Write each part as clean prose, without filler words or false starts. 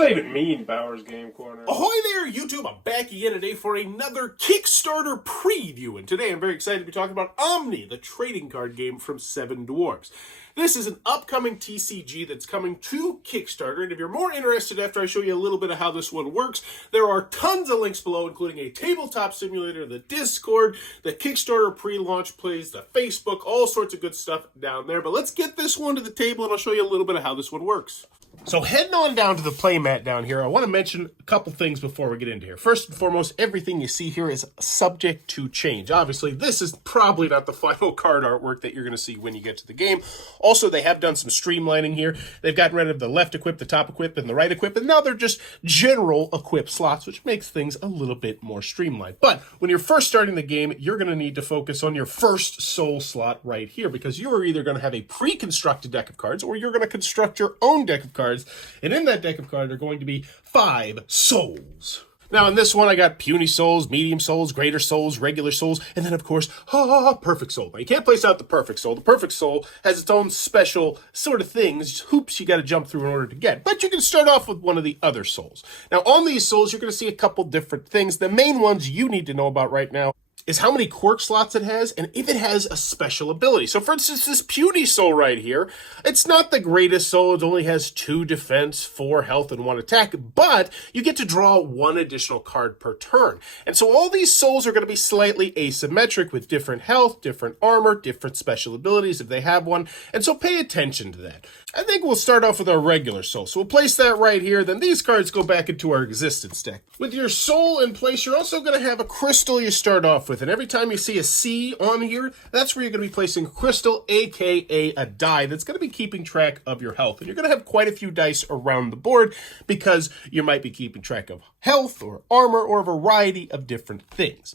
does that even mean, Bowers Game Corner? Ahoy there, YouTube! I'm back again today for another Kickstarter preview, and today I'm very excited to be talking about Omni, the trading card game from Seven Dwarfs. This is an upcoming TCG that's coming to Kickstarter, and if you're more interested after I show you a little bit of how this one works, there are tons of links below, including a tabletop simulator, the Discord, the Kickstarter pre-launch plays, the Facebook, all sorts of good stuff down there. But let's get this one to the table, and I'll show you a little bit of how this one works. So heading on down to the playmat down here, I want to mention a couple things before we get into here. First and foremost, everything you see here is subject to change. Obviously, this is probably not the final card artwork that you're going to see when you get to the game. Also, they have done some streamlining here. They've gotten rid of the left equip, the top equip, and the right equip, and now they're just general equip slots, which makes things a little bit more streamlined. But when you're first starting the game, you're going to need to focus on your first soul slot right here, because you are either going to have a pre-constructed deck of cards, or you're going to construct your own deck of cards. And in that deck of cards are going to be 5 souls. Now in this one, I got puny souls, medium souls, greater souls, regular souls, and then of course, perfect soul. Now you can't place out the perfect soul. The perfect soul has its own special sort of things, hoops you got to jump through in order to get. But you can start off with one of the other souls. Now on these souls, you're going to see a couple different things. The main ones you need to know about right now is how many quirk slots it has, and if it has a special ability. So for instance, this puny soul right here, it's not the greatest soul. It only has 2 defense, 4 health, and 1 attack, but you get to draw 1 additional card per turn. And so all these souls are going to be slightly asymmetric with different health, different armor, different special abilities if they have one, and so pay attention to that. I think we'll start off with our regular soul. So we'll place that right here, then these cards go back into our existence deck. With your soul in place, you're also going to have a crystal you start off with, and every time you see a C on here, that's where you're going to be placing a crystal, aka a die, that's going to be keeping track of your health. And you're going to have quite a few dice around the board because you might be keeping track of health or armor or a variety of different things.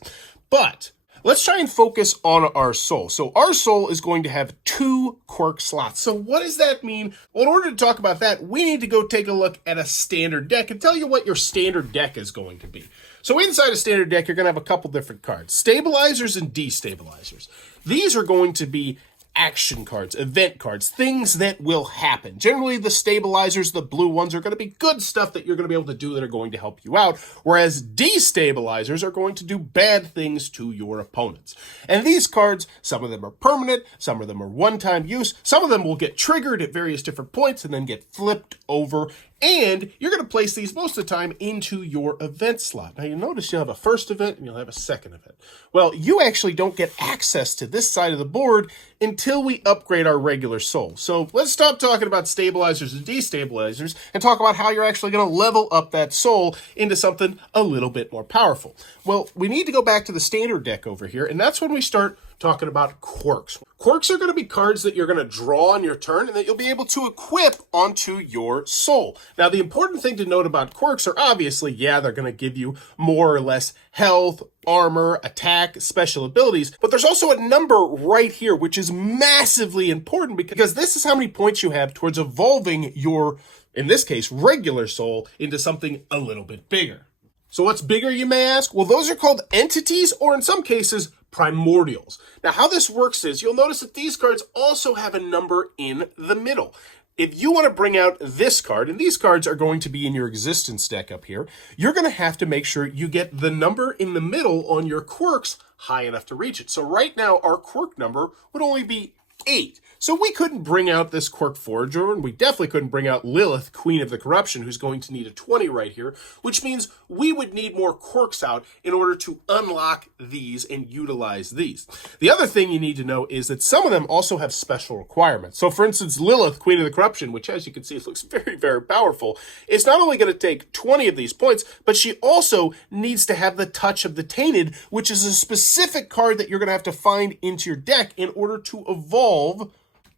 But let's try and focus on our soul. So our soul is going to have 2 quirk slots. So what does that mean? Well, in order to talk about that, we need to go take a look at a standard deck and tell you what your standard deck is going to be. So inside a standard deck, you're going to have a couple different cards, stabilizers and destabilizers. These are going to be action cards, event cards, things that will happen. Generally, the stabilizers, the blue ones, are going to be good stuff that you're going to be able to do that are going to help you out, whereas destabilizers are going to do bad things to your opponents. And these cards, some of them are permanent, some of them are one-time use, some of them will get triggered at various different points and then get flipped over, and you're going to place these most of the time into your event slot. Now, you'll notice you'll have a first event and you'll have a second event. Well, you actually don't get access to this side of the board until we upgrade our regular soul. So let's stop talking about stabilizers and destabilizers and talk about how you're actually going to level up that soul into something a little bit more powerful. Well, we need to go back to the standard deck over here, and that's when we start talking about quirks. Quirks are going to be cards that you're going to draw on your turn and that you'll be able to equip onto your soul. Now, the important thing to note about quirks are obviously, yeah, they're going to give you more or less health, armor, attack, special abilities, but there's also a number right here, which is massively important because this is how many points you have towards evolving your, in this case, regular soul into something a little bit bigger. So what's bigger, you may ask? Well, those are called entities, or in some cases, primordials. Now, how this works is you'll notice that these cards also have a number in the middle. If you want to bring out this card, and these cards are going to be in your existence deck up here, you're going to have to make sure you get the number in the middle on your quirks high enough to reach it. So right now, our quirk number would only be 8. So we couldn't bring out this Quirk Forager, and we definitely couldn't bring out Lilith, Queen of the Corruption, who's going to need a 20 right here, which means we would need more quirks out in order to unlock these and utilize these. The other thing you need to know is that some of them also have special requirements. So for instance, Lilith, Queen of the Corruption, which as you can see looks very, very powerful, is not only going to take 20 of these points, but she also needs to have the Touch of the Tainted, which is a specific card that you're going to have to find into your deck in order to evolve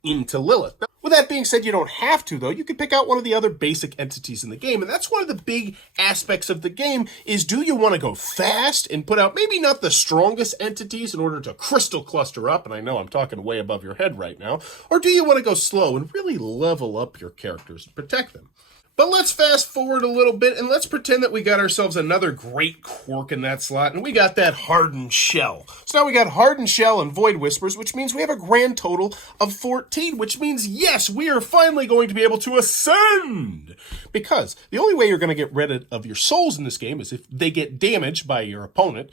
into Lilith. Now, with that being said, you don't have to, though. You can pick out one of the other basic entities in the game, and that's one of the big aspects of the game is, do you want to go fast and put out maybe not the strongest entities in order to crystal cluster up, and I know I'm talking way above your head right now, or do you want to go slow and really level up your characters and protect them? But let's fast forward a little bit and let's pretend that we got ourselves another great Quark in that slot, and we got that Hardened Shell. So now we got Hardened Shell and Void Whispers, which means we have a grand total of 14, which means, yes, we are finally going to be able to ascend. Because the only way you're going to get rid of your souls in this game is if they get damaged by your opponent,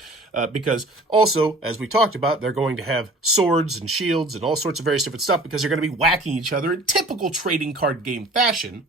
because also, as we talked about, they're going to have swords and shields and all sorts of various different stuff because they're going to be whacking each other in typical trading card game fashion.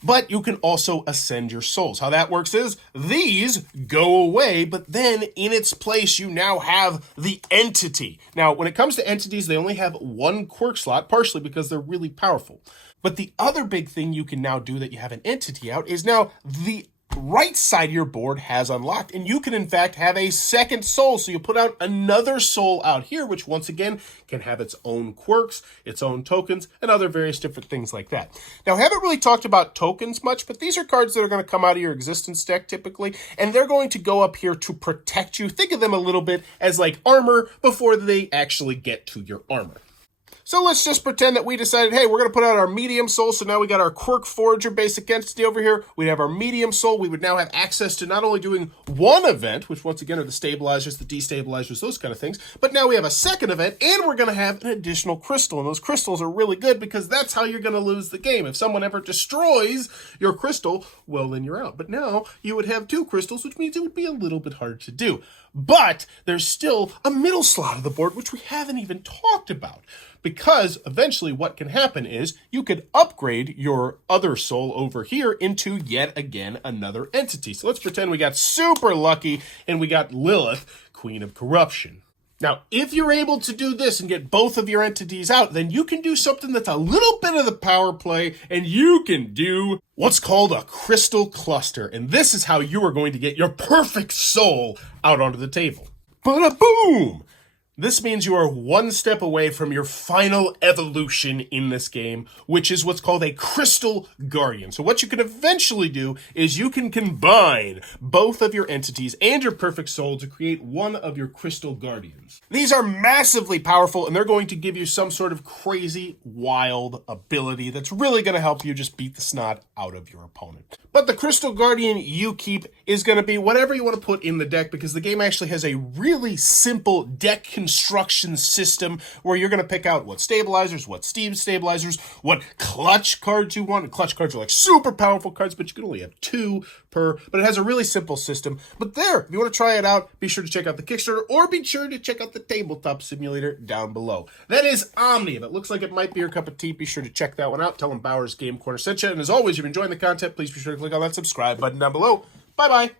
But you can also ascend your souls. How that works is these go away, but then in its place, you now have the entity. Now, when it comes to entities, they only have one quirk slot, partially because they're really powerful. But the other big thing you can now do that you have an entity out is now the right side of your board has unlocked, and you can in fact have a second soul. So you put out another soul out here, which once again can have its own quirks, its own tokens, and other various different things like that. Now, I haven't really talked about tokens much, but these are cards that are going to come out of your existence deck typically, and they're going to go up here to protect you. Think of them a little bit as like armor before they actually get to your armor. So let's just pretend that we decided, hey, we're going to put out our medium soul. So now we got our Quirk Forager basic entity over here. We have our medium soul. We would now have access to not only doing one event, which once again are the stabilizers, the destabilizers, those kind of things, but now we have a second event, and we're going to have an additional crystal. And those crystals are really good because that's how you're going to lose the game. If someone ever destroys your crystal, well, then you're out. But now you would have two crystals, which means it would be a little bit harder to do. But there's still a middle slot of the board, which we haven't even talked about. Because eventually what can happen is you could upgrade your other soul over here into yet again another entity. So let's pretend we got super lucky and we got Lilith, Queen of Corruption. Now, if you're able to do this and get both of your entities out, then you can do something that's a little bit of the power play, and you can do what's called a crystal cluster. And this is how you are going to get your perfect soul out onto the table. Bada-boom! This means you are one step away from your final evolution in this game, which is what's called a Crystal Guardian. So what you can eventually do is you can combine both of your entities and your perfect soul to create one of your Crystal Guardians. These are massively powerful, and they're going to give you some sort of crazy, wild ability that's really going to help you just beat the snot out of your opponent. But the Crystal Guardian you keep is going to be whatever you want to put in the deck, because the game actually has a really simple deck construction system where you're going to pick out what stabilizers, what Steam stabilizers, what clutch cards you want. And clutch cards are like super powerful cards, but you can only have two per. But it has a really simple system. But there, if you want to try it out, be sure to check out the Kickstarter, or be sure to check out the tabletop simulator down below. That is Omni. If it looks like it might be your cup of tea, be sure to check that one out. Tell them Bauer's Game Corner sent you. And as always, if you're enjoying the content, please be sure to click on that subscribe button down below. Bye-bye.